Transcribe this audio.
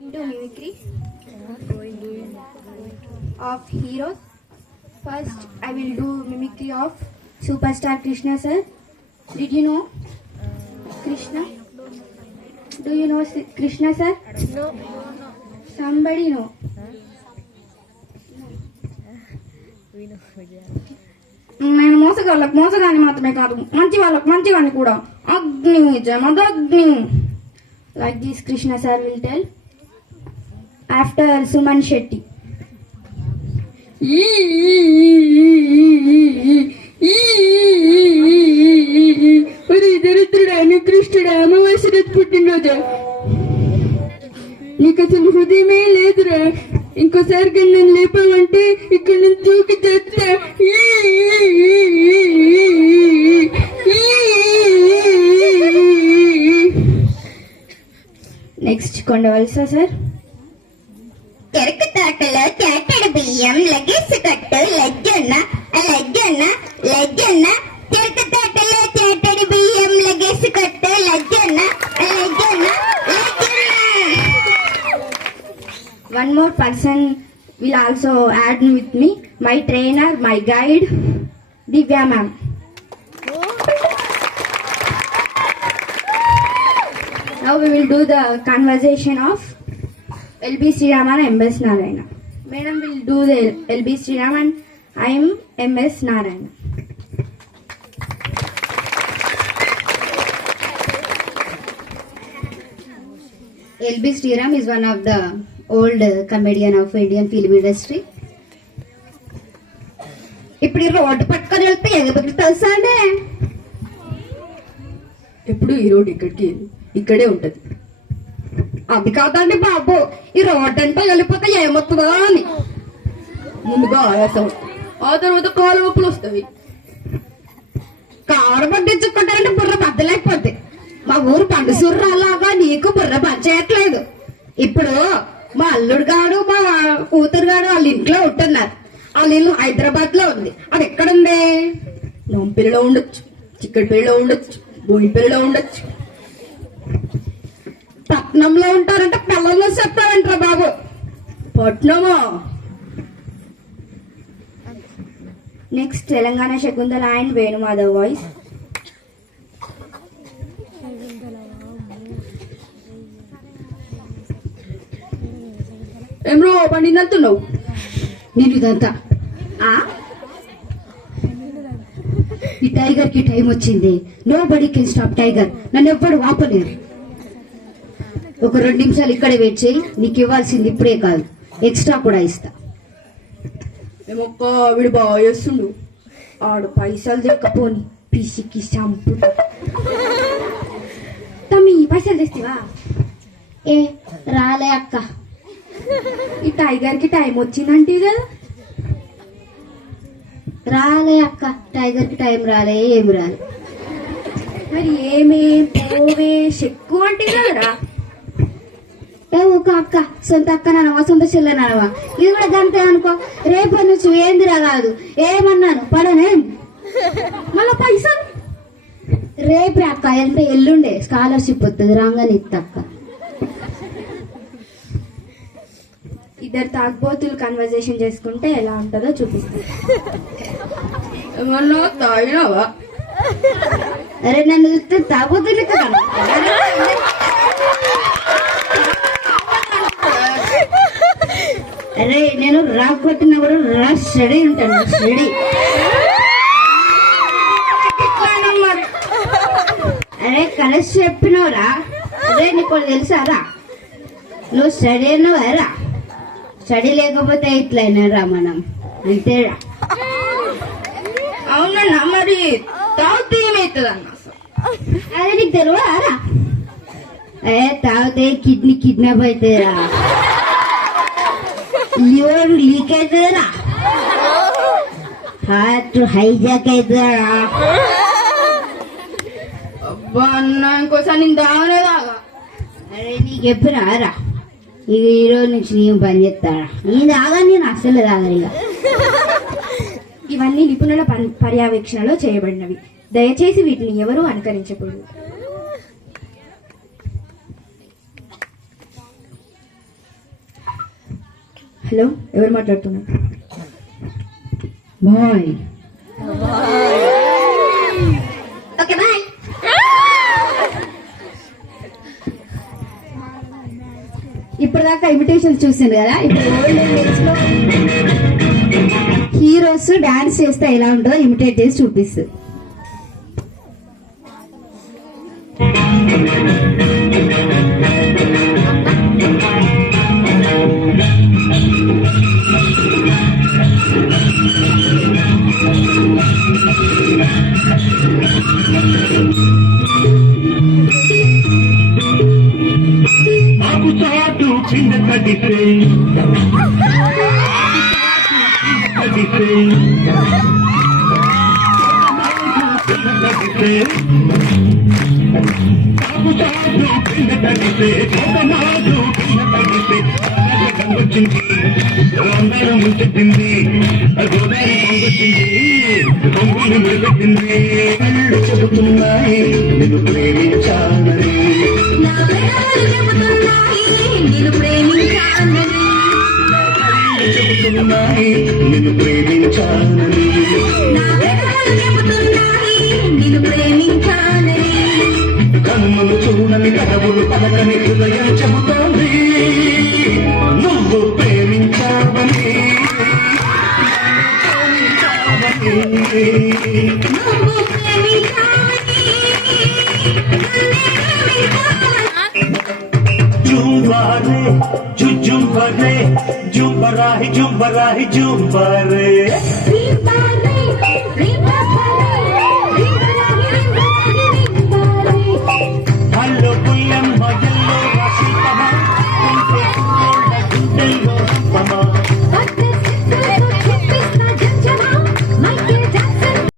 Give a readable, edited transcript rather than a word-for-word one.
Into mimicry of heroes. First, I will do mimicry of superstar Krishna sir. Did you know Krishna? Do you know Krishna sir? No. Somebody know? We know. నేను మోసగాన్ని మాత్రమే కాదు, మంచి వాళ్ళని కూడా. అగ్ని Jamadagni. Like this Krishna sir will tell after Suman Shetty. దరిద్రుడా నికృష్టుడా అమావాస్య పుట్టినరోజు నీకు అసలు హృదయమే లేదురా. ఇంకోసారి నన్ను లేపావంటే ఇక్కడ నుంచి దూకి చేస్తా. Next Kondavalasa sir. చెరుకు తోటలో చేటడు బియ్యం లగేసి కట్టు లజ్జన్న చెరుకు తోటలో చేటడు బియ్యం లగేసి కట్టు లజ్జన్న. One more person will also add with me. My trainer, my guide, Divya ma'am. Now we will do the conversation of LB Sriram and MS Narayana. Madam will do the LB Sriram and I am MS Narayana. LB Sriram is one of the old comedian of Indian film industry. ఇప్పుడు ఈ road పట్టుకొని వెళ్తే ఎగబడి తెలుసా అండి. ఎప్పుడు ఈ road ఇక్కడే ఉంటది. అది కాదండి బాబు, ఈ రోడ్డు అంటే వెళ్ళిపోతే ఏమవుతుందో అని. ముందుగా ఆయాసం, ఆ తర్వాత కాలు నొప్పులు వస్తాయి. కారు పట్టించుకుంటారంటే బుర్ర బద్దలేకపోతే. మా ఊరు పండుసూరు రాలాగా నీకు బుర్ర పనిచేయట్లేదు. ఇప్పుడు మా అల్లుడు గాడు మా కూతురు గాడు వాళ్ళ ఇంట్లో ఉంటున్నారు. వాళ్ళ ఇల్లు హైదరాబాద్ లో ఉంది. అది ఎక్కడుంది? నొంపిలో ఉండొచ్చు, చిక్కడిపల్లిలో ఉండొచ్చు, బోయిపల్లిలో ఉండొచ్చు. పట్నంలో ఉంటారంటే పిల్లల్లో చెప్తారంటారా బాబు. పట్నమా? Next Telangana Shakuntala and Venumadhav voice. ఏమ్రో పండిందంటున్నావు నేను ఇదంతా ఈ టైగర్ కి టైం వచ్చింది. Nobody can stop tiger. నన్ను ఎవ్వడు ఆపలేరు. ఒక 2 నిమిషాలు ఇక్కడే వెయిట్ చేయి. నీకు ఇవ్వాల్సింది ఇప్పుడే కాదు, ఎక్స్ట్రా కూడా ఇస్తా. ఏమొక్క వీడు బాగా చేస్తుండు. ఆడు పైసలు తెక్కపోని పిసికి చంపు. తమ్మి పైసలు తెస్తావా? ఏ రాలే అక్క. ఈ టైగర్ కి టైం వచ్చిందంటే కదా. రాలే అక్క, టైగర్ కి టైం రాలే, ఏమి రాలే. మరి ఏమే పోవే చెక్కు అంటే కదరా. ఏ ఒక అక్క, సొంత అక్క నానవా, సొంత చెల్లె నానవా, ఇది కూడా గంతే అనుకో. రేపటి నుంచి ఏందిరా కాదు, ఏమన్నాను పడనేం. మళ్ళా పైసలు రేపే అక్క, అంటే ఎల్లుండే స్కాలర్షిప్ వస్తుంది, రాగానే ఇస్తా అక్క. ఇద్దరు తాగుబోతులు కన్వర్జేషన్ చేసుకుంటే ఎలా ఉంటుందో చూపిస్తాను. ఏమన్నా తాగినావా? అరే నన్ను చూస్తే తాగుతుంది కదా. అరే నేను రాక్ కొట్టినా కూడా రాక్ స్టడీ ఉంటాను, స్టడీ. అరే కలిసి చెప్పినవరా? అరే నీకు తెలుసారా, నువ్వు స్టడీ అన్నావారా? స్టడీ లేకపోతే ఇట్లయినారా మనం, అంతేరా. అవునన్నా, మరి తాగితే ఏమవుతుంది అన్న? అదే నీకు తెలియదారా? అదే తాగితే కిడ్నీ కిడ్నాప్ అవుతుందిరా, లివర్ లీక్ అవుతుందిరా, హార్ట్ హైజాక్ అవుతుందిరా. అబ్బా అన్న, ఇంకోసారి నేను తాగనే తాగా. అరే నీకు చెప్పినారా, ఇక ఈ రోజు నుంచి నేను పని చేస్తారా? నేను తాగా, నేను అస్సలు తాగను. ఇక ఇవన్నీ నిపుణుల పర్యవేక్షణలో చేయబడినవి. దయచేసి వీటిని ఎవరూ అనుకరించకూడదు. హలో, ఎవరు మాట్లాడుతున్నారు? బాయ్. Okay bye. ఇప్పటిదాకా ఇమిటేషన్స్ చూసింది కదా. ఇప్పుడు ఓల్డ్ డేస్ లో హీరోస్ డాన్స్ చేస్తే ఎలా ఉంటుందో ఇమిటేట్ చేసి చూపిస్తుంది. ఆకు చాటు కింద కడితే కడితే ఆకు చాటు కింద కడితే కోటమాటు కింద కడితే వచ్చింది అందరం ముంచెత్తింది గోదావరి పొంగొచ్చింది పొంగులు మెరుగెత్తింది కళ్ళు చెబుతున్నాయి నిన్ను ప్రేమించాలని చెబుతున్నాయి నిన్ను ప్రేమించాలని కన్నులు చూడని కథవులు పలకని హృదయం చెబుతోంది నువ్వు ప్రేమించావని జుంబారే జుంబరే జుంబరాహి జుంబరాహి జుంబరే